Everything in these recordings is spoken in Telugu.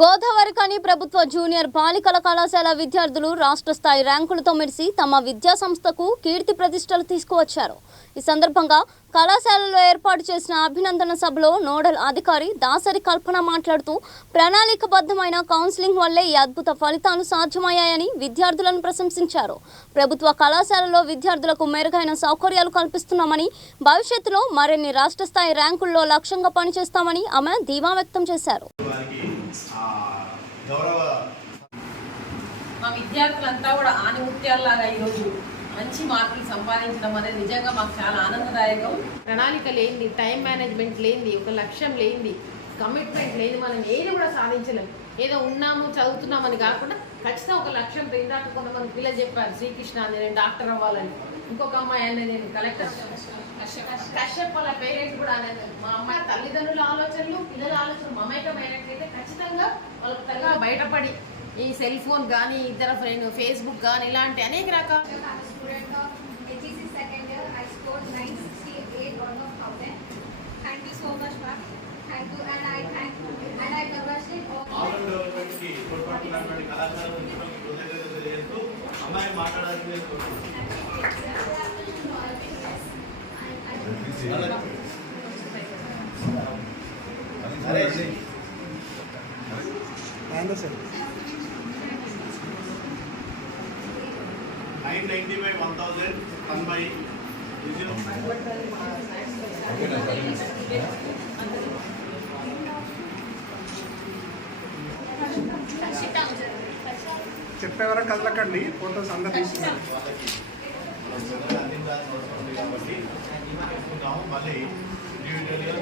గోదావరిఖని ప్రభుత్వ జూనియర్ బాలికల కళాశాల విద్యార్థులు రాష్ట్ర స్థాయి ర్యాంకులతో మెరిసి తమ విద్యా సంస్థకు కీర్తి ప్రతిష్టలు తీసుకువచ్చారు. ఈ సందర్భంగా కళాశాలలో ఏర్పాటు చేసిన అభినందన సభలో నోడల్ అధికారి దాసరి కల్పన మాట్లాడుతూ ప్రణాళికబద్ధమైన కౌన్సిలింగ్ వల్లే ఈ అద్భుత ఫలితాలు సాధ్యమయ్యాయని విద్యార్థులను ప్రశంసించారు. ప్రభుత్వ కళాశాలలో విద్యార్థులకు మెరుగైన సౌకర్యాలు కల్పిస్తున్నామని, భవిష్యత్తులో మరిన్ని రాష్ట్ర స్థాయి ర్యాంకుల్లో లక్ష్యంగా పనిచేస్తామని ఆమె ధీమా వ్యక్తం చేశారు. మా విద్యార్థులంతా కూడా ఆనిముత్యాల్లాగా ఈరోజు మంచి మార్కులు సంపాదించడం అనేది నిజంగా మాకు చాలా ఆనందదాయకం. ప్రణాళిక లేనిది, టైం మేనేజ్మెంట్ లేనిది, ఒక లక్ష్యం లేనిది, కమిట్మెంట్ లేని మనం ఏది కూడా సాధించలేం. ఏదో ఉన్నాము చదువుతున్నామని కాకుండా ఖచ్చితంగా ఒక లక్ష్యంతో. ఇందాక కొంతమంది పిల్లలు చెప్పారు, శ్రీకృష్ణ అని నేను డాక్టర్ అవ్వాలని, ఇంకొక అమ్మాయి అనేది నేను కలెక్టర్. కశ్యప్ వాళ్ళ పేరెంట్స్ కూడా అనేది మా అమ్మాయి తల్లిదండ్రుల ఆలోచనలు పిల్లల ఆలోచనలు మమేకమైనట్లయితే ఖచ్చితంగా వాళ్ళకు తగ్గ బయటపడి ఈ సెల్ ఫోన్ కానీ ఇతర ఫేస్బుక్ కానీ ఇలాంటి అనేక రకాల Anderson 990 by 1000 1 by 0. చెప్పేవారా కదలకండి, ఫోటోస్ అందరూ తీసుకున్నారు. మళ్ళీ ఇండివిజువల్గా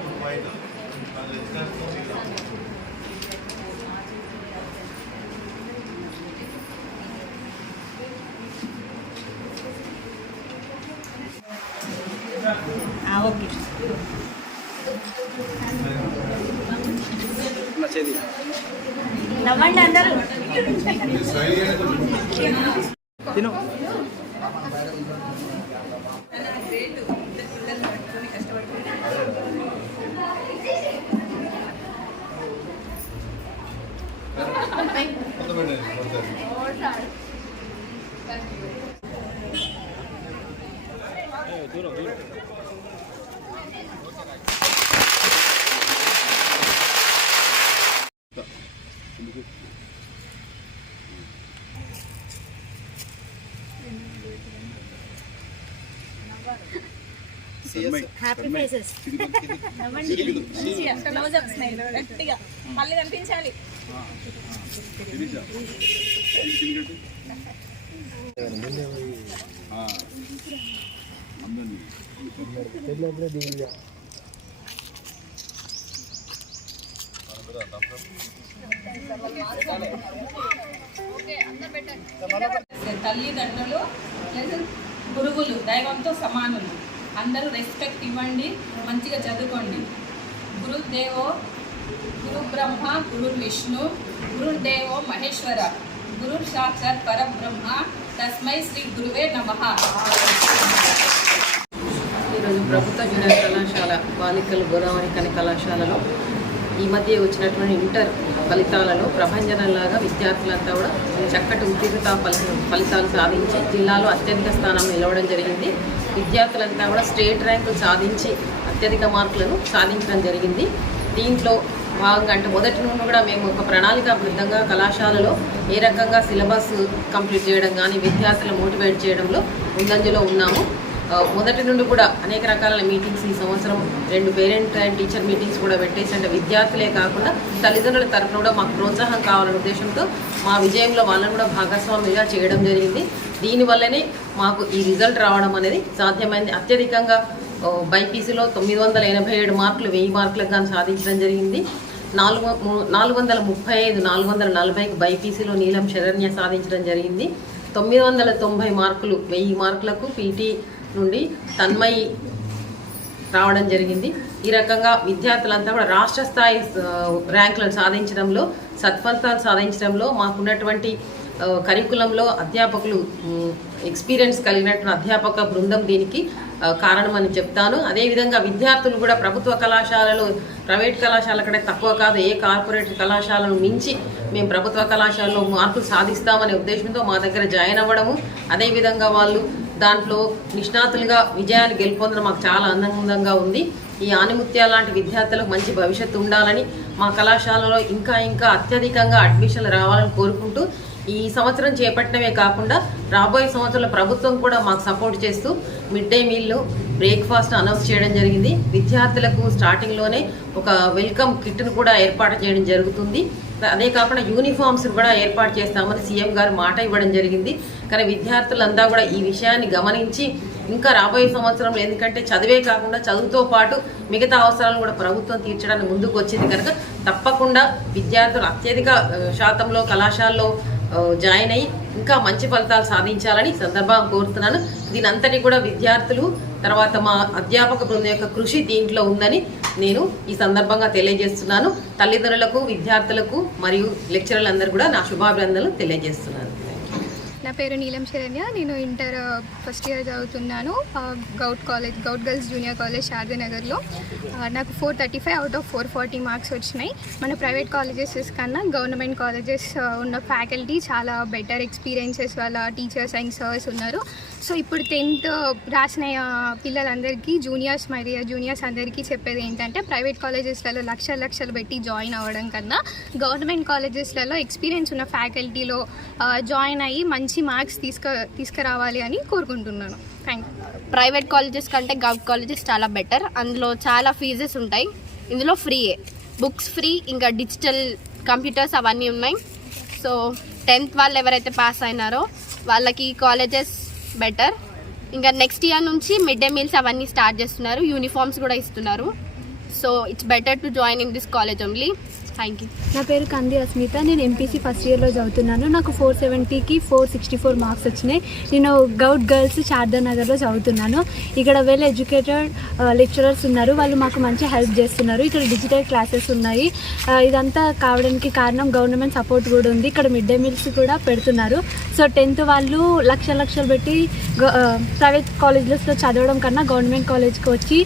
ఓకే నవ్వండి అందరూ. తిను దూరం దూరం హ్యాపీ ఫేసెస్ గట్టిగా మళ్ళీ కనిపించాలి. తల్లిదండ్రులు గురువులు దైవంతో సమానులు. అందరూ రెస్పెక్ట్ ఇవ్వండి, మంచిగా చదువుకోండి. గురుదేవో గురు బ్రహ్మ గురు విష్ణు గురుదేవో మహేశ్వర గురు సాక్షాత్ పరబ్రహ్మ తస్మై శ్రీ గురువే నమః. ఈరోజు ప్రభుత్వ జూనియర్ కళాశాల బాలికలు గోదావరిఖని కళాశాలలో ఈ మధ్య వచ్చినటువంటి ఇంటర్ ఫలితాలలో ప్రభంజనంలాగా విద్యార్థులంతా కూడా చక్కటి ఉత్తీర్ణత ఫలితాలు సాధించి జిల్లాలో అత్యధిక స్థానం నిలవడం జరిగింది. విద్యార్థులంతా కూడా స్టేట్ ర్యాంకులు సాధించి అత్యధిక మార్కులను సాధించడం జరిగింది. దీంట్లో భాగంగా అంటే మొదటి నుండి కూడా మేము ఒక ప్రణాళికాబద్ధంగా కళాశాలలో ఏ రకంగా సిలబస్ కంప్లీట్ చేయడం కానీ విద్యార్థులను మోటివేట్ చేయడంలో ముందంజలో ఉన్నాము. మొదటి నుండి కూడా అనేక రకాల మీటింగ్స్ ఈ సంవత్సరం 2 పేరెంట్ అండ్ టీచర్ మీటింగ్స్ కూడా పెట్టేసి, అంటే విద్యార్థులే కాకుండా తల్లిదండ్రుల తరఫున కూడా మాకు ప్రోత్సాహం కావాలనే ఉద్దేశంతో మా విజయంలో వాళ్ళని కూడా భాగస్వామిగా చేయడం జరిగింది. దీనివల్లనే మాకు ఈ రిజల్ట్ రావడం అనేది సాధ్యమైంది. అత్యధికంగా బైపీసీలో 987 మార్కులు 1000 మార్కులకు కానీ సాధించడం జరిగింది. 435 440కి బైపీసీలో నీలం శరణ్య సాధించడం జరిగింది. 990 మార్కులు 1000 మార్కులకు పీటీ నుండి తన్మయి రావడం జరిగింది. ఈ రకంగా విద్యార్థులంతా కూడా రాష్ట్ర స్థాయి ర్యాంకులను సాధించడంలో, సత్ఫలితాలు సాధించడంలో మాకున్నటువంటి కరికులంలో అధ్యాపకులు ఎక్స్పీరియన్స్ కలిగినటువంటి అధ్యాపక బృందం దీనికి కారణమని చెప్తాను. అదేవిధంగా విద్యార్థులు కూడా ప్రభుత్వ కళాశాలలు ప్రైవేట్ కళాశాల కంటే తక్కువ కాదు, ఏ కార్పొరేట్ కళాశాలను మించి మేము ప్రభుత్వ కళాశాలలో మార్కులు సాధిస్తామనే ఉద్దేశంతో మా దగ్గర జాయిన్ అవ్వడము, అదేవిధంగా వాళ్ళు దాంట్లో నిష్ణాతులుగా విజయాన్ని గెలుపొందడం మాకు చాలా ఆనందంగా ఉంది. ఈ ఆనిముత్యాల లాంటి విద్యార్థులకు మంచి భవిష్యత్తు ఉండాలని, మా కళాశాలలో ఇంకా అత్యధికంగా అడ్మిషన్లు రావాలని కోరుకుంటూ ఈ సంవత్సరం చేపట్టడమే కాకుండా రాబోయే సంవత్సరంలో ప్రభుత్వం కూడా మాకు సపోర్ట్ చేస్తూ mid day meal breakfast announce చేయడం జరిగింది. విద్యార్థులకు స్టార్టింగ్లోనే ఒక వెల్కమ్ కిట్ను కూడా ఏర్పాటు చేయడం జరుగుతుంది. అదే కాకుండా యూనిఫామ్స్ కూడా ఏర్పాటు చేస్తామని సీఎం గారు మాట ఇవ్వడం జరిగింది. కానీ విద్యార్థులంతా కూడా ఈ విషయాన్ని గమనించి ఇంకా రాబోయే సంవత్సరంలో, ఎందుకంటే చదివే కాకుండా చదువుతో పాటు మిగతా అవసరాలను కూడా ప్రభుత్వం తీర్చడానికి ముందుకు వచ్చింది కనుక తప్పకుండా విద్యార్థులు అత్యధిక శాతంలో కళాశాలలో జాయిన్ అయ్యి ఇంకా మంచి ఫలితాలు సాధించాలని సందర్భంగా కోరుతున్నాను. దీనంతటి కూడా విద్యార్థులు తర్వాత మా అధ్యాపక బృందం యొక్క కృషి దీంట్లో ఉందని నేను ఈ సందర్భంగా తెలియజేస్తున్నాను. తల్లిదండ్రులకు, విద్యార్థులకు మరియు లెక్చరర్లందరూ కూడా నా శుభాభినందనలు తెలియజేస్తున్నాను. నా పేరు నీలం శరణ్య. నేను ఇంటర్ ఫస్ట్ ఇయర్ చదువుతున్నాను గౌట్ గర్ల్స్ జూనియర్ కాలేజ్ శారదానగర్లో. నాకు 435 అవుట్ ఆఫ్ 440 మార్క్స్ వచ్చినాయి. మన ప్రైవేట్ కాలేజెస్ కన్నా గవర్నమెంట్ కాలేజెస్ ఉన్న ఫ్యాకల్టీ చాలా బెటర్ ఎక్స్పీరియన్సెస్ వాళ్ళ టీచర్స్ అండ్ సర్స్ ఉన్నారు. సో ఇప్పుడు 10th రాసిన పిల్లలందరికీ జూనియర్స్ అందరికీ చెప్పేది ఏంటంటే ప్రైవేట్ కాలేజెస్లలో లక్షలు పెట్టి జాయిన్ అవ్వడం కన్నా గవర్నమెంట్ కాలేజెస్లలో ఎక్స్పీరియన్స్ ఉన్న ఫ్యాకల్టీలో జాయిన్ అయ్యి మంచి మార్క్స్ తీసుకురావాలి అని కోరుకుంటున్నాను. Thank you. ప్రైవేట్ కాలేజెస్ కంటే గవర్నమెంట్ కాలేజెస్ చాలా బెటర్. అందులో చాలా ఫీజెస్ ఉంటాయి. ఇందులో ఫ్రీయే, బుక్స్ ఫ్రీ, ఇంకా డిజిటల్ కంప్యూటర్స్ అవన్నీ ఉన్నాయి. సో 10th వాళ్ళు ఎవరైతే పాస్ అయినారో వాళ్ళకి కాలేజెస్ బెటర్. ఇంకా నెక్స్ట్ ఇయర్ నుంచి మిడ్ డే మీల్స్ అవన్నీ స్టార్ట్ చేస్తున్నారు, యూనిఫామ్స్ కూడా ఇస్తున్నారు. So it's better to join in this college only. Thank you. నా పేరు కంది అస్మిత. నేను ఎంపీసీ ఫస్ట్ ఇయర్లో చదువుతున్నాను. నాకు 470కి 464 మార్క్స్ వచ్చినాయి. నేను గౌట్ గర్ల్స్ శారదానగర్లో చదువుతున్నాను. ఇక్కడ వెల్ ఎడ్యుకేటెడ్ లెక్చరర్స్ ఉన్నారు. వాళ్ళు మాకు మంచి హెల్ప్ చేస్తున్నారు. ఇక్కడ డిజిటల్ క్లాసెస్ ఉన్నాయి. ఇదంతా కావడానికి కారణం గవర్నమెంట్ సపోర్ట్ కూడా ఉంది. ఇక్కడ మిడ్ డే మీల్స్ కూడా పెడుతున్నారు. సో 10th వాళ్ళు లక్షలు పెట్టి ప్రైవేట్ కాలేజెస్లో చదవడం కన్నా గవర్నమెంట్ కాలేజ్కి వచ్చి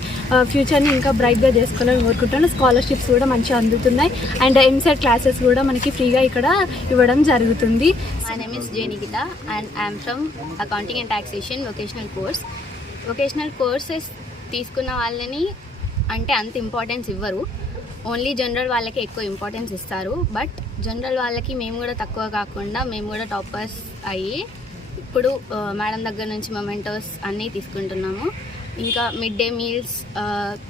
ఫ్యూచర్ని ఇంకా బ్రైట్గా చేసుకోవాలని కోరుకుంటాను. స్కాలర్షిప్స్ కూడా మంచిగా అందుతున్నాయి. అండ్ ఎంసెట్ క్లాసెస్ కూడా మనకి ఫ్రీగా ఇక్కడ ఇవ్వడం జరుగుతుంది. My name is J Nikita and I'm from accounting and taxation vocational course. Vocational courses తీసుకున్న వాళ్ళని అంటే అంత ఇంపార్టెన్స్ ఇవ్వరు, ఓన్లీ జనరల్ వాళ్ళకి ఎక్కువ ఇంపార్టెన్స్ ఇస్తారు. బట్ జనరల్ వాళ్ళకి మేము కూడా తక్కువ కాకుండా మేము కూడా టాపర్స్ అయ్యి ఇప్పుడు మేడం దగ్గర నుంచి మొమెంటోస్ అన్నీ తీసుకుంటున్నాము. ఇంకా మిడ్ డే మీల్స్,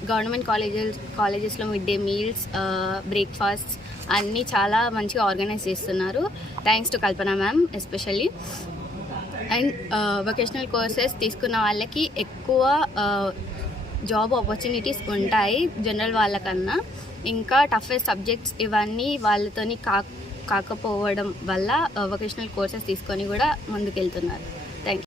గవర్నమెంట్ కాలేజెస్లో మిడ్ డే మీల్స్, బ్రేక్ఫాస్ట్ అన్నీ చాలా మంచిగా ఆర్గనైజ్ చేస్తున్నారు. Thanks to Kalpana ma'am especially. And vocational courses తీసుకున్న వాళ్ళకి ఎక్కువ జాబ్ ఆపర్చునిటీస్ ఉంటాయి జనరల్ వాళ్ళకన్నా. ఇంకా టఫెస్ట్ సబ్జెక్ట్స్ ఇవన్నీ వాళ్ళతోని కాకపోవడం వల్ల వొకేషనల్ కోర్సెస్ తీసుకొని కూడా ముందుకెళ్తున్నారు.